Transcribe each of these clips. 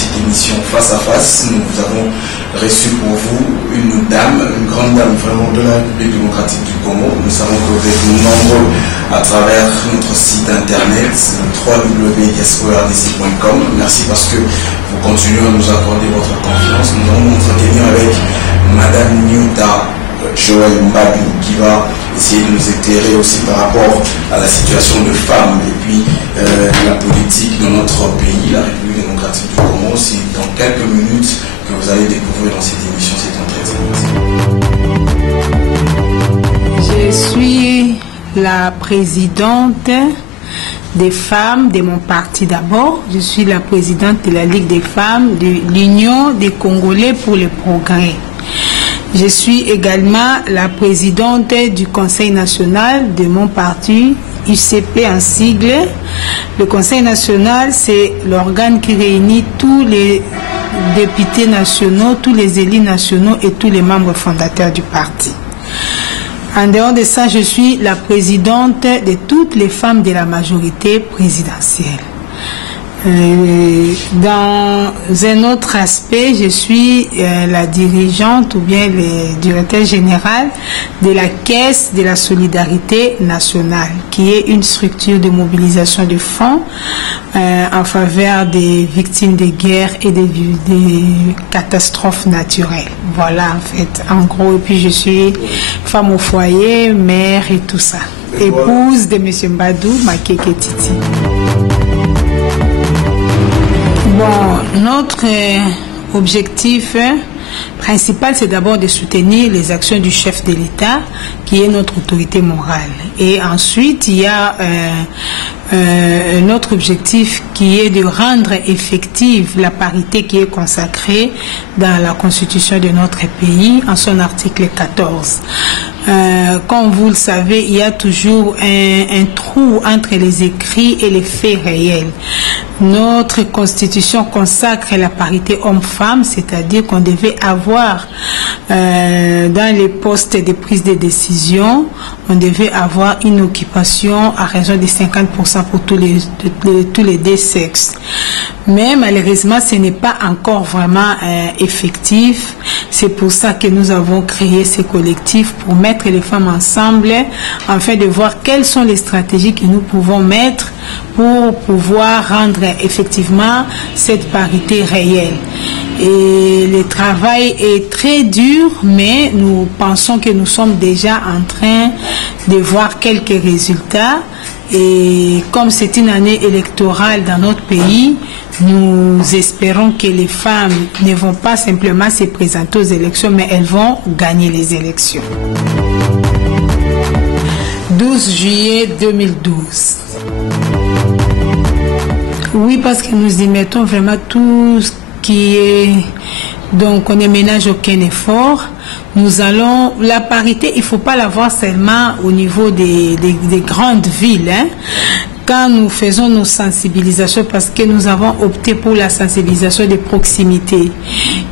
cette émission Face à Face. Nous avons reçu pour vous une dame, une grande dame vraiment de la République démocratique du Congo. Nous savons que vous êtes nombreux à travers notre site internet www.diasporardc.com. Merci parce que vous continuez à nous accorder votre confiance. Nous allons nous entretenir avec Madame Nyuta Joël Mbadou qui va essayer de nous éclairer aussi par rapport à la situation de femmes et puis la politique de notre pays, la République démocratique du Congo. C'est dans quelques minutes que vous allez découvrir dans cette émission. C'est Je suis la présidente des femmes de mon parti d'abord. Je suis la présidente de la Ligue des femmes de l'Union des Congolais pour le progrès. Je suis également la présidente du Conseil national de mon parti, UCP en sigle. Le Conseil national, c'est l'organe qui réunit tous les députés nationaux, tous les élus nationaux et tous les membres fondateurs du parti. En dehors de ça, je suis la présidente de toutes les femmes de la majorité présidentielle. Dans un autre aspect, je suis la dirigeante ou bien le directeur général de la Caisse de la Solidarité Nationale, qui est une structure de mobilisation de fonds en faveur des victimes de guerre et des catastrophes naturelles. Voilà, en fait, en gros. Et puis, je suis femme au foyer, mère et tout ça. Épouse de M. Mbadou, Makeke Titi. Bon, notre objectif principal, c'est d'abord de soutenir les actions du chef de l'État, qui est notre autorité morale. Et ensuite, il y a notre objectif qui est de rendre effective la parité qui est consacrée dans la Constitution de notre pays, en son article 14. Comme vous le savez, il y a toujours un trou entre les écrits et les faits réels. Notre Constitution consacre la parité homme-femme, c'est-à-dire qu'on devait avoir dans les postes de prise de décision, on devait avoir une occupation à raison de 50% pour tous les deux sexes. Mais malheureusement, ce n'est pas encore vraiment effectif. C'est pour ça que nous avons créé ce collectif pour mettre les femmes ensemble, afin de voir quelles sont les stratégies que nous pouvons mettre pour pouvoir rendre effectivement cette parité réelle. Et le travail est très dur, mais nous pensons que nous sommes déjà en train de voir quelques résultats. Et comme c'est une année électorale dans notre pays, nous espérons que les femmes ne vont pas simplement se présenter aux élections, mais elles vont gagner les élections. 12 juillet 2012. Oui, parce que nous y mettons vraiment tout ce qui est... Donc, on ne ménage aucun effort. Nous allons... La parité, il ne faut pas la voir seulement au niveau des grandes villes, hein. Quand nous faisons nos sensibilisations, parce que nous avons opté pour la sensibilisation de proximité.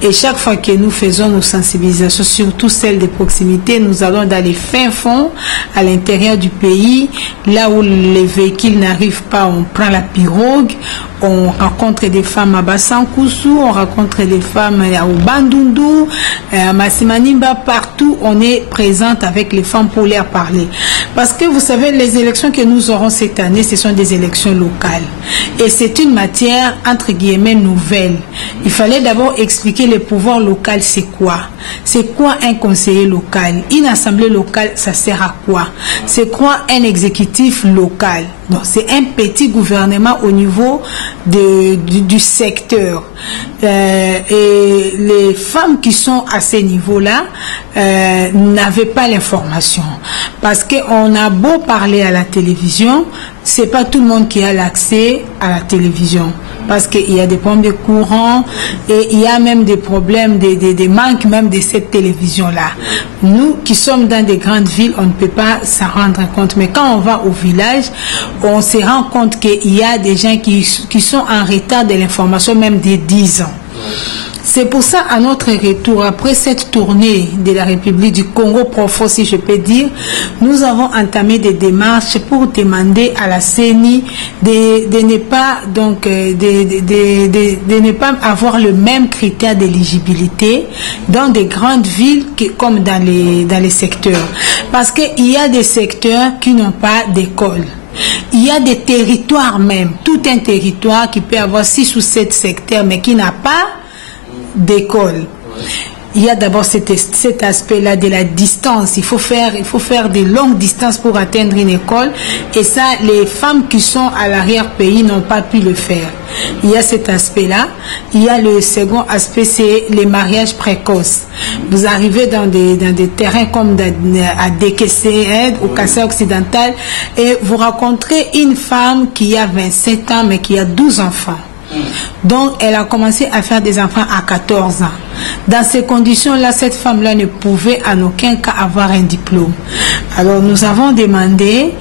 Et chaque fois que nous faisons nos sensibilisations, surtout celles de proximité, nous allons dans les fins fonds, à l'intérieur du pays, là où les véhicules n'arrivent pas, on prend la pirogue, on rencontre des femmes à Bassankoussou, on rencontre des femmes à Bandundu, à Massimanimba, partout on est présente avec les femmes pour leur parler. Parce que vous savez, les élections que nous aurons cette année, ce sont des élections locales. Et c'est une matière, entre guillemets, nouvelle. Il fallait d'abord expliquer le pouvoir local, c'est quoi? C'est quoi un conseiller local? Une assemblée locale, ça sert à quoi? C'est quoi un exécutif local? Donc, c'est un petit gouvernement au niveau du secteur. Et les femmes qui sont à ce niveau-là n'avaient pas l'information. Parce qu'on a beau parler à la télévision, c'est pas tout le monde qui a l'accès à la télévision. Parce qu'il y a des problèmes de courant et il y a même des problèmes, des manques même de cette télévision-là. Nous qui sommes dans des grandes villes, on ne peut pas s'en rendre compte. Mais quand on va au village, on se rend compte qu'il y a des gens qui sont en retard de l'information même de 10 ans. C'est pour ça, à notre retour, après cette tournée de la République du Congo profond, si je peux dire, nous avons entamé des démarches pour demander à la CENI de ne pas, donc, de ne pas avoir le même critère d'éligibilité dans des grandes villes comme dans les secteurs. Parce qu'il y a des secteurs qui n'ont pas d'école. Il y a des territoires même, tout un territoire qui peut avoir 6 ou 7 secteurs, mais qui n'a pas d'école. Il y a d'abord cet aspect-là de la distance. Il faut faire des longues distances pour atteindre une école. Et ça, les femmes qui sont à l'arrière-pays n'ont pas pu le faire. Il y a cet aspect-là. Il y a le second aspect, c'est les mariages précoces. Vous arrivez dans des terrains comme à Dekese, au Kassai occidental, et vous rencontrez une femme qui a 27 ans, mais qui a 12 enfants. Donc, elle a commencé à faire des enfants à 14 ans. Dans ces conditions-là, cette femme-là ne pouvait en aucun cas avoir un diplôme. Alors, nous avons demandé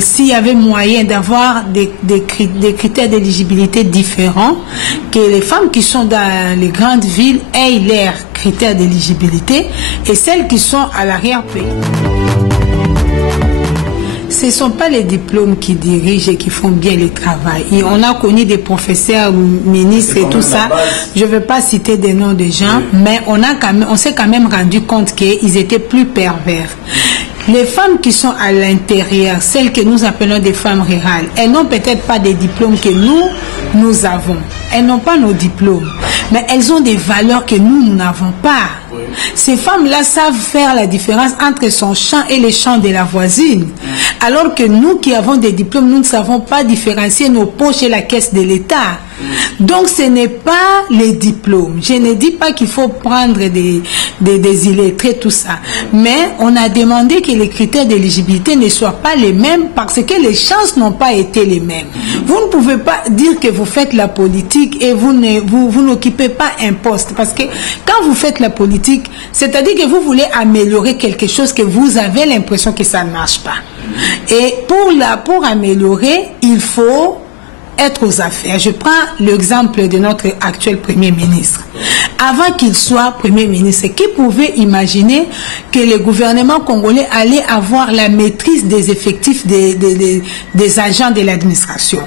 s'il y avait moyen d'avoir des critères d'éligibilité différents, que les femmes qui sont dans les grandes villes aient leurs critères d'éligibilité et celles qui sont à l'arrière-pays. Ce ne sont pas les diplômes qui dirigent et qui font bien le travail. Et on a connu des professeurs, ministres et tout ça. Je ne veux pas citer des noms de gens, mais on s'est quand même rendu compte qu'ils étaient plus pervers. Les femmes qui sont à l'intérieur, celles que nous appelons des femmes rurales, elles n'ont peut-être pas des diplômes que nous avons. Elles n'ont pas nos diplômes, mais elles ont des valeurs que nous n'avons pas. Ces femmes-là savent faire la différence entre son champ et les champs de la voisine. Alors que nous qui avons des diplômes, nous ne savons pas différencier nos poches et la caisse de l'État. Donc ce n'est pas les diplômes. Je ne dis pas qu'il faut prendre des illettrés, tout ça. Mais on a demandé que les critères d'éligibilité ne soient pas les mêmes parce que les chances n'ont pas été les mêmes. Vous ne pouvez pas dire que vous faites la politique et vous n'occupez pas un poste. Parce que quand vous faites la politique, c'est-à-dire que vous voulez améliorer quelque chose que vous avez l'impression que ça ne marche pas. Et pour améliorer, il faut être aux affaires. Je prends l'exemple de notre actuel Premier ministre. Avant qu'il soit Premier ministre, qui pouvait imaginer que le gouvernement congolais allait avoir la maîtrise des effectifs des agents de l'administration?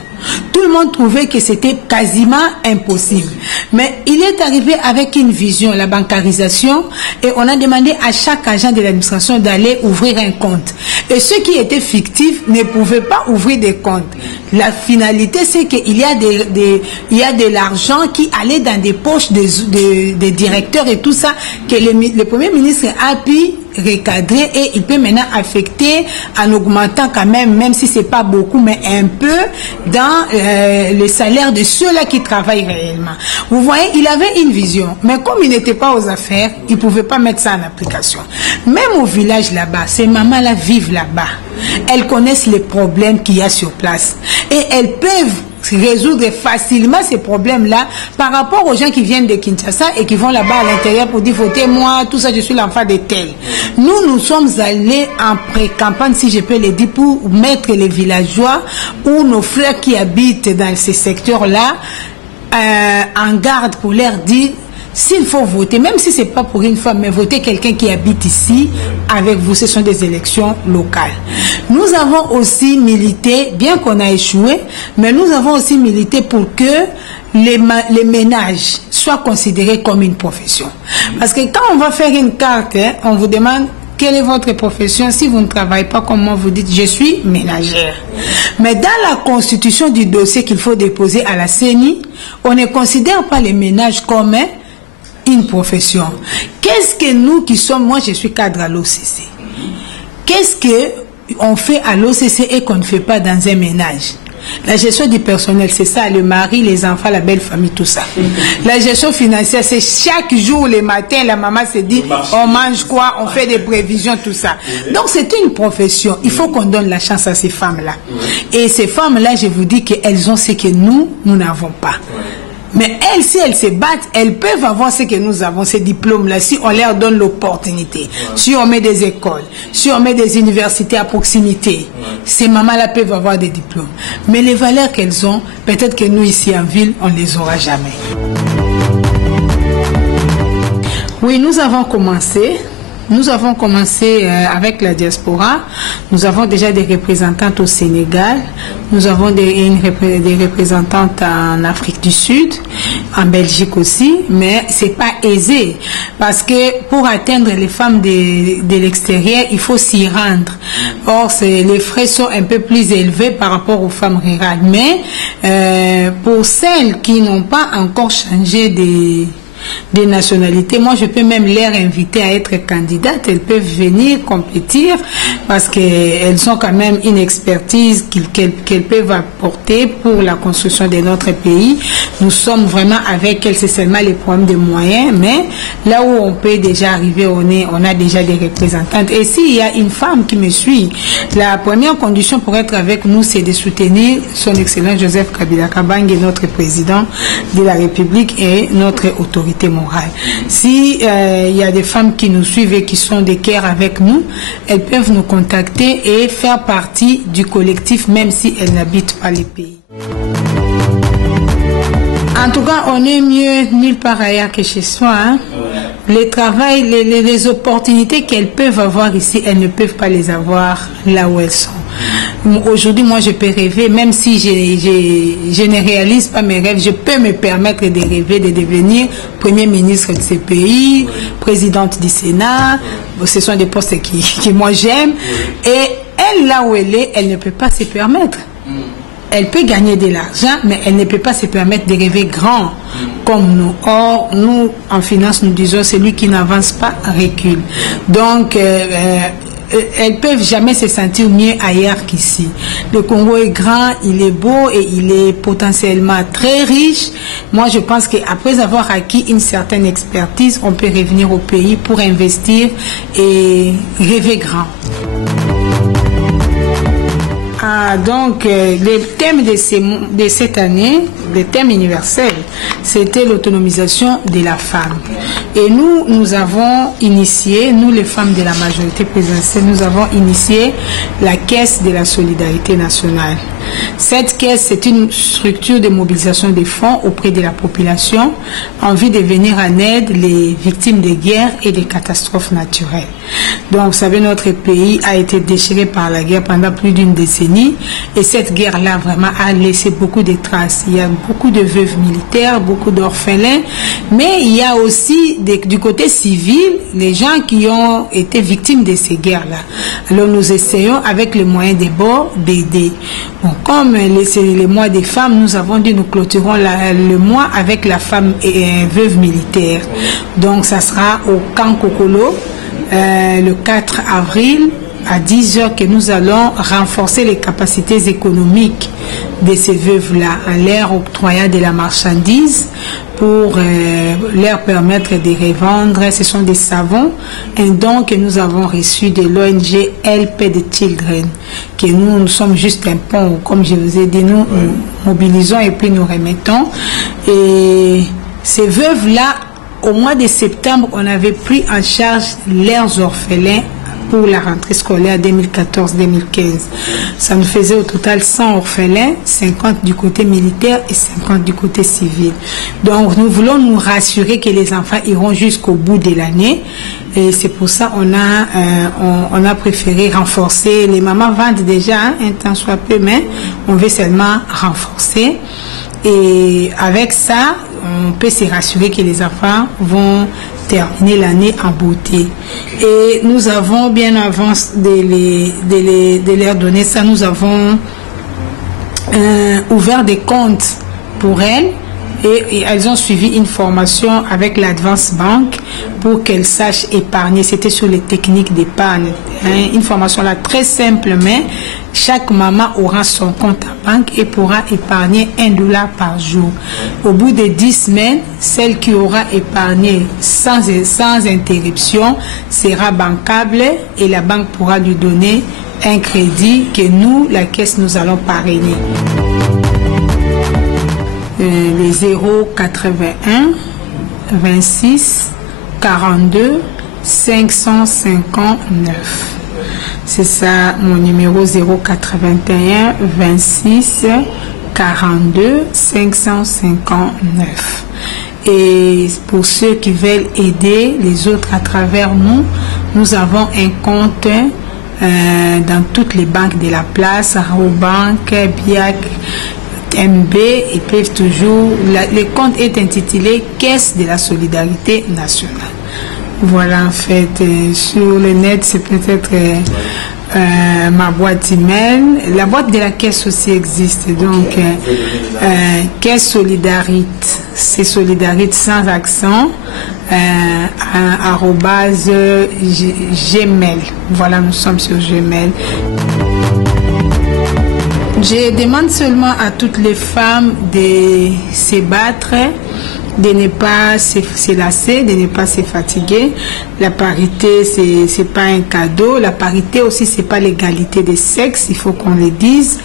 Tout le monde trouvait que c'était quasiment impossible. Mais il est arrivé avec une vision, la bancarisation, et on a demandé à chaque agent de l'administration d'aller ouvrir un compte. Et ceux qui étaient fictifs ne pouvaient pas ouvrir des comptes. La finalité, c'est qu'il y a de l'argent qui allait dans des poches des directeurs et tout ça, que le Premier ministre a pu recadrer et il peut maintenant affecter en augmentant quand même si c'est pas beaucoup, mais un peu dans le salaire de ceux-là qui travaillent réellement. Vous voyez, il avait une vision, mais comme il n'était pas aux affaires, il pouvait pas mettre ça en application. Même au village là-bas, ces mamans-là vivent là-bas. Elles connaissent les problèmes qu'il y a sur place et elles peuvent résoudre facilement ces problèmes-là par rapport aux gens qui viennent de Kinshasa et qui vont là-bas à l'intérieur pour dire votez-moi, tout ça, je suis l'enfant de tel. Nous sommes allés en pré-campagne, si je peux le dire, pour mettre les villageois ou nos frères qui habitent dans ces secteurs-là en garde pour leur dire s'il faut voter, même si ce n'est pas pour une femme, mais voter quelqu'un qui habite ici avec vous, ce sont des élections locales. Nous avons aussi milité, bien qu'on a échoué, mais nous avons aussi milité pour que les ménages soient considérés comme une profession. Parce que quand on va faire une carte, on vous demande quelle est votre profession. Si vous ne travaillez pas comme moi, vous dites je suis ménagère. Mais dans la constitution du dossier qu'il faut déposer à la CENI, on ne considère pas les ménages comme une profession. Qu'est-ce que nous qui sommes, moi je suis cadre à l'OCC, qu'est-ce qu'on fait à l'OCC et qu'on ne fait pas dans un ménage? La gestion du personnel, c'est ça, le mari, les enfants, la belle famille, tout ça. La gestion financière, c'est chaque jour, le matin, la maman se dit, on mange quoi, on fait des prévisions, tout ça. Donc c'est une profession. Il faut qu'on donne la chance à ces femmes-là. Et ces femmes-là, je vous dis qu'elles ont ce que nous n'avons pas. Mais elles, si elles se battent, elles peuvent avoir ce que nous avons, ces diplômes-là, si on leur donne l'opportunité, si on met des écoles, si on met des universités à proximité. Ces mamans-là peuvent avoir des diplômes. Mais les valeurs qu'elles ont, peut-être que nous, ici en ville, on ne les aura jamais. Oui, nous avons commencé. Nous avons commencé avec la diaspora. Nous avons déjà des représentantes au Sénégal. Nous avons des représentantes en Afrique du Sud, en Belgique aussi. Mais c'est pas aisé parce que pour atteindre les femmes de l'extérieur, il faut s'y rendre. Or, les frais sont un peu plus élevés par rapport aux femmes rurales. Mais pour celles qui n'ont pas encore changé des nationalités, moi je peux même les inviter à être candidates. Elles peuvent venir compétir parce qu'elles ont quand même une expertise qu'elles peuvent apporter pour la construction de notre pays. Nous sommes vraiment avec elles, c'est seulement les problèmes de moyens, mais là où on peut déjà arriver, on a déjà des représentantes. Et s'il y a une femme qui me suit, la première condition pour être avec nous, c'est de soutenir son Excellence Joseph Kabila Kabange, notre président de la République et notre autorité morale. Si il y a des femmes qui nous suivent et qui sont de cœur avec nous, elles peuvent nous contacter et faire partie du collectif, même si elles n'habitent pas les pays. En tout cas, on est mieux nulle part ailleurs que chez soi. Hein? Le travail, les opportunités qu'elles peuvent avoir ici, elles ne peuvent pas les avoir là où elles sont. Aujourd'hui, moi, je peux rêver, même si je ne réalise pas mes rêves, je peux me permettre de rêver de devenir Premier ministre de ce pays, présidente du Sénat. Ce sont des postes que moi j'aime. Et elle, là où elle est, elle ne peut pas se permettre. Elle peut gagner de l'argent, mais elle ne peut pas se permettre de rêver grand comme nous. Or, nous, en finance, nous disons celui qui n'avance pas recule. Donc, elles peuvent jamais se sentir mieux ailleurs qu'ici. Le Congo est grand, il est beau et il est potentiellement très riche. Moi, je pense qu'après avoir acquis une certaine expertise, on peut revenir au pays pour investir et rêver grand. Donc, le thème de cette année, le thème universel, c'était l'autonomisation de la femme. Et nous avons initié, nous les femmes de la majorité présidentielle, nous avons initié la Caisse de la solidarité nationale. Cette caisse, c'est une structure de mobilisation des fonds auprès de la population en vue de venir en aide les victimes de guerres et des catastrophes naturelles. Donc, vous savez, notre pays a été déchiré par la guerre pendant plus d'une décennie et cette guerre-là vraiment a laissé beaucoup de traces. Il y a beaucoup de veuves militaires, beaucoup d'orphelins, mais il y a aussi du côté civil les gens qui ont été victimes de ces guerres-là. Alors, nous essayons avec les moyens des bords d'aider. Bon, comme c'est le mois des femmes, nous avons dit nous clôturons le mois avec la femme veuve militaire. Donc, ça sera au camp Kokolo le 4 avril à 10h que nous allons renforcer les capacités économiques de ces veuves-là en leur octroyant de la marchandise pour leur permettre de revendre. Ce sont des savons, un don que nous avons reçu de l'ONG Help the Children, que nous sommes juste un pont, comme je vous ai dit, nous mobilisons et puis nous remettons. Et ces veuves-là, au mois de septembre, on avait pris en charge leurs orphelins pour la rentrée scolaire 2014-2015. Ça nous faisait au total 100 orphelins, 50 du côté militaire et 50 du côté civil. Donc nous voulons nous rassurer que les enfants iront jusqu'au bout de l'année. Et c'est pour ça qu'on a préféré renforcer. Les mamans vendent déjà un temps soit peu, mais on veut seulement renforcer. Et avec ça, on peut se rassurer que les enfants vont terminer l'année en beauté. Et nous avons, bien avant de leur donner ça, nous avons ouvert des comptes pour elles. Et elles ont suivi une formation avec l'Advance Bank pour qu'elles sachent épargner. C'était sur les techniques d'épargne. Une formation là très simple, mais chaque maman aura son compte à banque et pourra épargner $1 par jour. Au bout de 10 semaines, celle qui aura épargné sans interruption sera bancable et la banque pourra lui donner un crédit que nous, la caisse, nous allons parrainer. Les 081 26 42 559. C'est ça mon numéro 081 26 42 559. Et pour ceux qui veulent aider les autres à travers nous, nous avons un compte dans toutes les banques de la place, Rabobank, BIAC, MB, ils peuvent toujours... Le compte est intitulé Caisse de la Solidarité Nationale. Voilà, en fait, sur le net, c'est peut-être ma boîte email. La boîte de la caisse aussi existe. Donc, Caisse Solidarité, c'est Solidarité sans accent, @gmail. Voilà, nous sommes sur Gmail. Je demande seulement à toutes les femmes de se battre, de ne pas se lasser, de ne pas se fatiguer. La parité, c'est pas un cadeau. La parité aussi, c'est pas l'égalité des sexes, il faut qu'on le dise.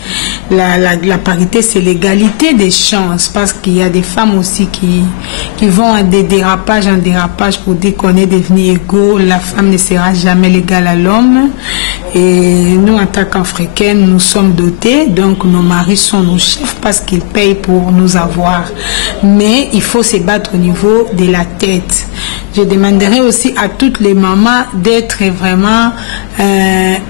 La parité, c'est l'égalité des chances, parce qu'il y a des femmes aussi qui vont à des dérapages en dérapage pour dire qu'on est devenu égaux. La femme ne sera jamais l'égale à l'homme. Et nous, en tant qu'Africaines, nous sommes dotés, donc nos maris sont nos chefs parce qu'ils payent pour nous avoir. Mais il faut se battre au niveau de la tête. Je demanderai aussi à toutes les mamans d'être vraiment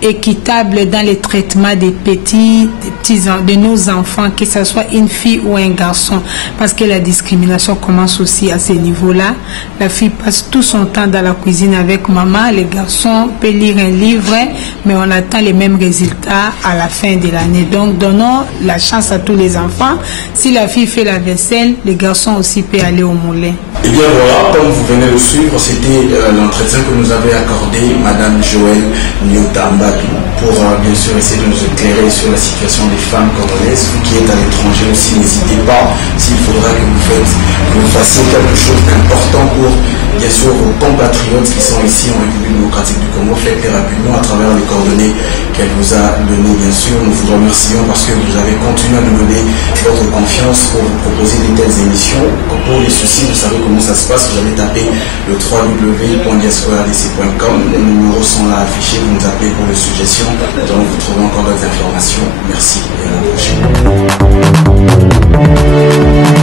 équitables dans le traitement des de nos enfants, que ce soit une fille ou un garçon, parce que la discrimination commence aussi à ce niveau-là. La fille passe tout son temps dans la cuisine avec maman, les garçons peuvent lire un livre, mais on attend les mêmes résultats à la fin de l'année. Donc donnons la chance à tous les enfants. Si la fille fait la vaisselle, les garçons aussi peuvent aller au moulin. Et bien voilà, comme vous venez de suivre, c'était l'entretien que nous avait accordé Madame Joëlle Nyota Mbadou pour bien sûr essayer de nous éclairer sur la situation des femmes congolaises. Vous qui êtes à l'étranger aussi, n'hésitez pas, s'il faudra que vous fassiez quelque chose d'important pour bien sûr vos compatriotes qui sont ici en République démocratique du Congo, faites-les rapidement à travers les coordonnées qu'elle vous a données. Bien sûr, nous vous remercions parce que vous avez continué à nous donner votre confiance pour vous proposer de telles émissions. Pour les soucis, vous savez comment ça se passe, vous allez taper le www.diasporadc.com, les numéros sont là affichés, vous nous appelez pour les suggestions, nous allons vous trouver encore d'autres informations. Merci et à la prochaine.